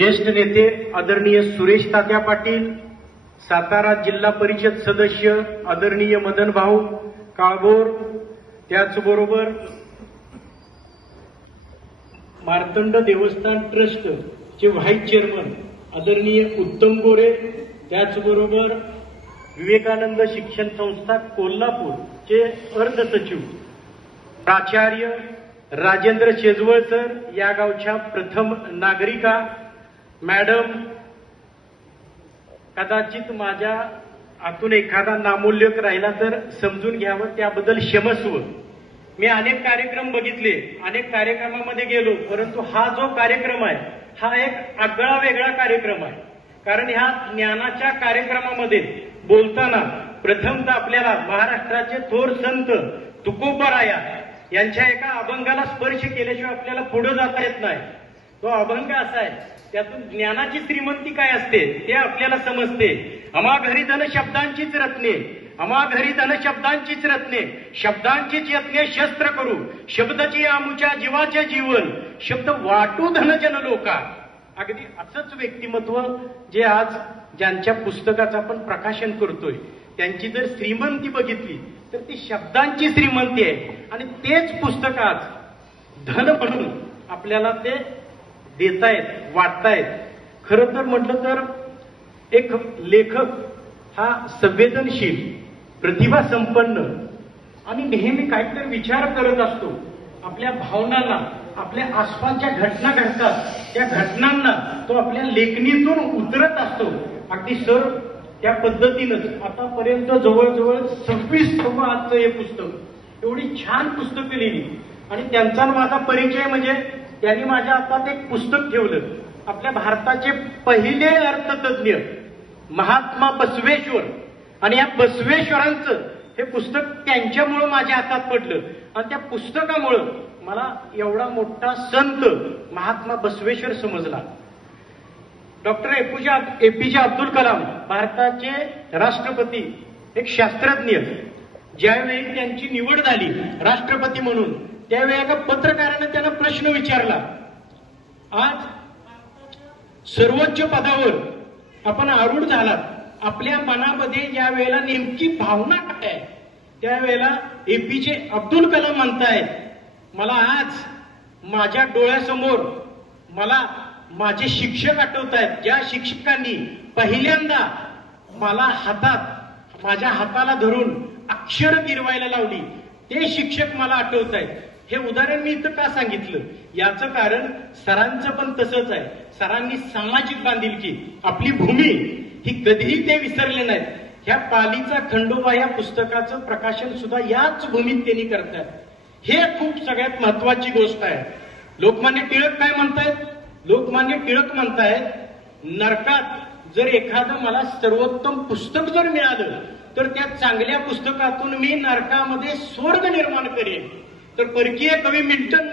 ज्येष्ठ नेते आदरणीय सुरेश तात्या पाटील, सातारा जिल्हा परिषद सदस्य आदरणीय मदन भाऊ काळभोर, त्याचबरोबर मार्तंड देवस्थान ट्रस्ट चे व्हाईस चेअरमन आदरणीय उत्तम गोरे, त्याचबरोबर विवेकानंद शिक्षण संस्था कोल्हापूर चे अर्ध सचिव प्राचार्य राजेंद्र शेजवळकर, या गावच्या प्रथम नागरिका मॅडम, कदाचित माझ्या हातून एखादा नामोल्लेख राहिला तर समजून घ्यावं, त्याबद्दल क्षमस्व. मी अनेक कार्यक्रम बघितले, अनेक कार्यक्रमामध्ये गेलो, परंतु हा जो कार्यक्रम आहे हा एक आगळा वेगळा कार्यक्रम आहे. कारण ह्या ज्ञानाच्या कार्यक्रमामध्ये बोलताना प्रथमतः आपल्याला महाराष्ट्राचे थोर संत तुकोबाराया यांच्या एका अभंगाला स्पर्श केल्याशिवाय आपल्याला पुढे जाता येत नाही. तो अभंग असा आहे, त्यातून ज्ञानाची श्रीमंती काय असते ते आपल्याला समजते. अमा घरी धन शब्दांचीच रत्ने, अमा घरी धन शब्दांचीच रत्ने, शब्दांचीच यत्ने शस्त्र करू, शब्दाची आमुच्या जीवाचे जीवन, शब्द वाटू धनजन लोका. अगदी असंच व्यक्तिमत्व जे आज ज्यांच्या पुस्तकाचं आपण प्रकाशन करतोय त्यांची जर श्रीमंती बघितली तर ती शब्दांची श्रीमंती आहे. आणि तेच पुस्तक आज धन म्हणून आपल्याला ते देतायत, वाटतायत. खरं तर म्हटलं तर एक लेखक हा संवेदनशील, प्रतिभा संपन्न आणि नेहमी काहीतरी विचार करत असतो. आपल्या भावनांना, आपल्या आसपासच्या घटना घडतात त्या घटनांना तो आपल्या लेखणीतून उतरत असतो. अगदी सर त्या पद्धतीनंच आतापर्यंत जवळजवळ 26 आजचं हे पुस्तक, एवढी छान पुस्तकं लिहिली. आणि त्यांचा माझा परिचय म्हणजे त्यांनी माझ्या हातात एक पुस्तक ठेवलं, आपल्या भारताचे पहिले अर्थतज्ञ महात्मा बसवेश्वर, आणि या बसवेश्वरांचं हे पुस्तक त्यांच्यामुळं माझ्या हातात पडलं. आणि त्या पुस्तकामुळं मला एवढा मोठा संत महात्मा बसवेश्वर समजला. डॉक्टर एपीजे अब्दुल कलाम, भारताचे राष्ट्रपती, एक शास्त्रज्ञ, ज्यावेळी त्यांची निवड झाली राष्ट्रपती म्हणून त्यावेळी एका पत्रकाराने त्यांना प्रश्न विचारला, आज सर्वोच्च पदावर आपण आरूढ झालात, आपल्या मनामध्ये या वेळेला नेमकी भावना काय आहे? त्यावेळेला एपीजे अब्दुल कलाम म्हणतायत, मला आज माझ्या डोळ्यासमोर मला माझे शिक्षक आठवत आहेत, ज्या शिक्षकांनी पहिल्यांदा मला माझ्या हाताला धरून अक्षर गिरवायला लावली, ते शिक्षक मला आठवत आहेत. हे उदाहरण मी इथं का सांगितलं? याचं कारण सरांचं पण तसंच आहे. सरांनी सामाजिक बांधिलकी, आपली भूमी ही कधीही ते विसरले नाहीत. ह्या पालीचा खंडोबा या पुस्तकाचं प्रकाशन सुद्धा याच भूमीत त्यांनी करतात. हे खूप सगळ्यात महत्वाची गोष्ट आहे. लोकमान्य टिळक काय म्हणतायत? लोकमान्य टिळक म्हणतायत, नरकात जर एखादं मला सर्वोत्तम पुस्तक जर मिळालं तर त्या चांगल्या पुस्तकातून मी नरकामध्ये स्वर्ग निर्माण करेन. तर परकीय कवी मिल्टन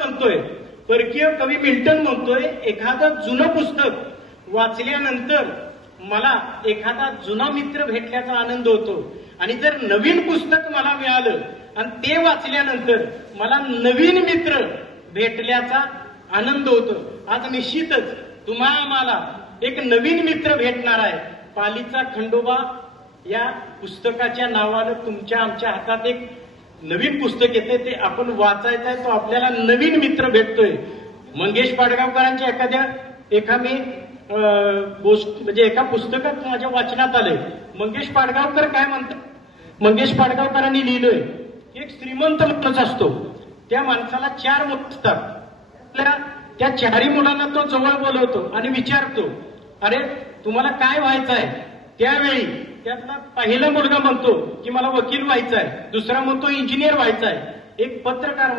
म्हणतोय, एखादं जुनं पुस्तक वाचल्यानंतर मला एखादा जुना मित्र भेटल्याचा आनंद होतो, आणि जर नवीन पुस्तक मला मिळालं आणि ते वाचल्यानंतर मला नवीन मित्र भेटल्याचा आनंद होतो. आज निश्चितच तुम्हाला एक नवीन मित्र भेटणार आहे. पालीचा खंडोबा या पुस्तकाच्या नावानं तुमच्या आमच्या हातात एक नवीन पुस्तक येते, ते आपण वाचायचं आहे, तो आपल्याला नवीन मित्र भेटतोय. मंगेश पाडगावकरांच्या एका पुस्तकात माझ्या वाचनात आलंय. मंगेश पाडगावकर काय म्हणतात? मंगेश पाडगावकरांनी लिहिलंय, एक श्रीमंत माणूस असतो, त्या माणसाला 4 मुलं असतात. त्या 4ही मुलांना तो जवळ बोलवतो आणि विचारतो, अरे तुम्हाला काय व्हायचं आहे? त्यावेळी त्यातला पहिला मुलगा म्हणतो की मला वकील व्हायचं आहे, दुसरा म्हणतो इंजिनियर व्हायचा आहे, एक पत्रकार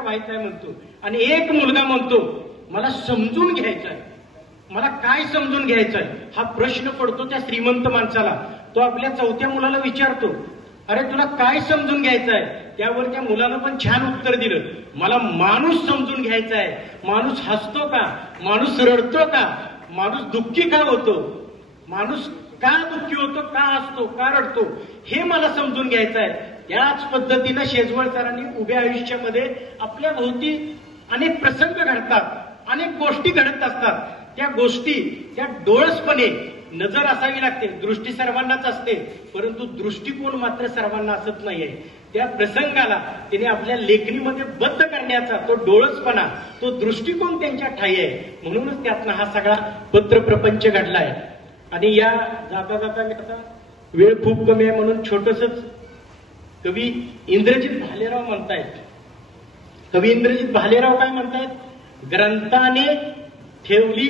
व्हायचा आहे म्हणतो, आणि एक मुलगा म्हणतो मला समजून घ्यायचं आहे. मला काय समजून घ्यायचं आहे हा प्रश्न पडतो त्या श्रीमंत माणसाला. तो आपल्या 4थ्या मुलाला विचारतो, अरे तुला काय समजून घ्यायचं आहे? त्यावर त्या मुलानं पण छान उत्तर दिलं, मला माणूस समजून घ्यायचा आहे. माणूस हसतो का? माणूस रडतो का? माणूस दुःखी का होतो? माणूस का दुःखी होतो? का हसतो? का रडतो? हे मला समजून घ्यायचं आहे. याच पद्धतीनं शेजवळ सरांनी उभ्या आयुष्यामध्ये आपल्या भोवती अनेक प्रसंग घडतात, अनेक गोष्टी घडत असतात. त्या गोष्टी त्या डोळसपणे नजर असावी लागते. दृष्टी सर्वांनाच असते, परंतु दृष्टिकोन मात्र सर्वांना असत नाहीये. त्या प्रसंगाला त्याने आपल्या लेखणीमध्ये बद्ध करण्याचा तो डोळसपणा, तो दृष्टिकोन त्यांच्या ठाई आहे. म्हणूनच त्यातनं हा सगळा पत्रप्रपंच घडलाय. आणि या जाता जाता मी आता वेळ खूप कमी आहे म्हणून छोटसच कवी इंद्रजित भालेराव म्हणतायत. कवी इंद्रजित भालेराव काय म्हणतायत? ग्रंथाने ठेवली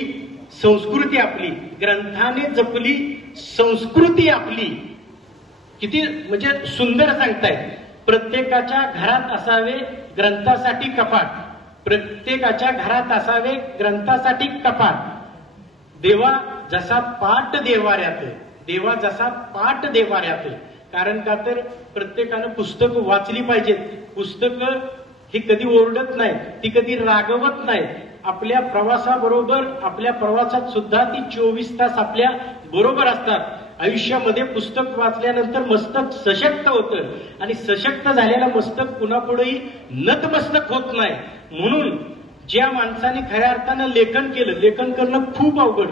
संस्कृती आपली, ग्रंथाने जपली संस्कृती आपली. किती म्हणजे सुंदर सांगतायत. प्रत्येकाच्या घरात असावे ग्रंथासाठी कपाट, प्रत्येकाच्या घरात असावे ग्रंथासाठी कपाट. देवा जसा पाठ देवाऱ्यात, देवा जसा पाठ देवाऱ्यात. कारण का तर प्रत्येकानं पुस्तकं वाचली पाहिजेत. पुस्तकं ही कधी ओरडत नाहीत, ती कधी रागवत नाहीत. आपल्या प्रवासाबरोबर, आपल्या प्रवासात सुद्धा ती 24 तास आपल्या बरोबर असतात. आयुष्यामध्ये पुस्तक वाचल्यानंतर मस्तक सशक्त होतं आणि सशक्त झालेलं मस्तक पुन्हा नतमस्तक होत नाही. म्हणून ज्या माणसाने खऱ्या अर्थानं लेखन केलं, लेखन करणं खूप अवघड.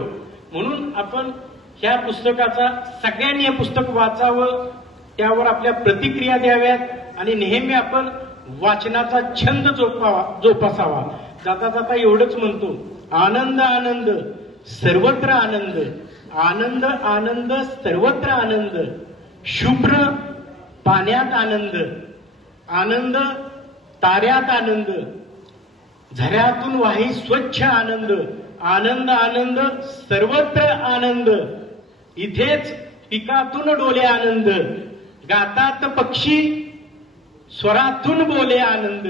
म्हणून आपण ह्या पुस्तकाचा, सगळ्यांनी हे पुस्तक वाचावं, त्यावर आपल्या प्रतिक्रिया द्याव्यात आणि नेहमी आपण वाचनाचा छंद जोपासावा. जाता जाता एवढंच म्हणतो, आनंद आनंद सर्वत्र आनंद, आनंद आनंद सर्वत्र आनंद. शुभ्र पाण्यात आनंद, आनंद ताऱ्यात आनंद. झऱ्यातून वाही स्वच्छ आनंद, आनंद आनंद सर्वत्र आनंद. इथेच पिकातून डोले आनंद, गातात पक्षी स्वरातून बोले आनंद.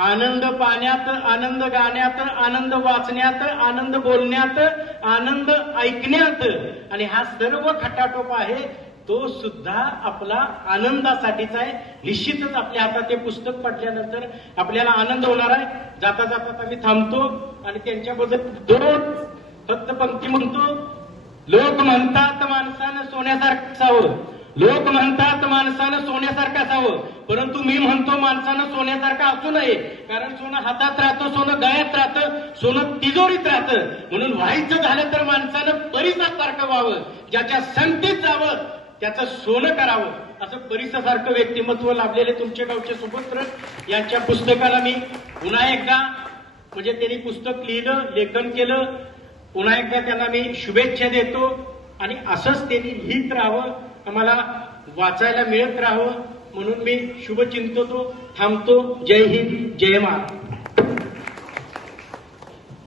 आनंद पाण्यात, आनंद गाण्यात, आनंद वाचण्यात, आनंद बोलण्यात, आनंद ऐकण्यात. आणि हा सर्व खटाटोप आहे तो सुद्धा आपला आनंदासाठीच आहे. निश्चितच आपल्या हातात ते पुस्तक पडल्यानंतर आपल्याला आनंद होणार आहे. जाता जाता मी थांबतो आणि त्यांच्याबद्दल 2 फक्त पंक्ती म्हणतो. लोक म्हणतात माणसानं सोन्यासारखं असावं, लोक म्हणतात माणसानं सोन्यासारखं असावं, परंतु मी म्हणतो माणसानं सोन्यासारखं असू नये. कारण सोनं हातात राहतं, सोनं गळ्यात राहतं, सोनं तिजोरीत राहतं. म्हणून व्हायचं झालं तर माणसानं परिसासारखं व्हावं, ज्याच्या संगतीत जावं त्याचं सोनं करावं. असं परिसासारखं व्यक्तिमत्व लाभलेले तुमचे गावचे सुपुत्र यांच्या पुस्तकाला मी पुन्हा एकदा, म्हणजे त्यांनी पुस्तक लिहिलं, लेखन केलं, पुन्हा एकदा त्यांना मी शुभेच्छा देतो. आणि असंच त्यांनी लिहित राहावं, आम्हाला वाचायला मिळत राहावं म्हणून मी शुभचिंततो. थांबतो. जय हिंद, जय महाराष्ट्र.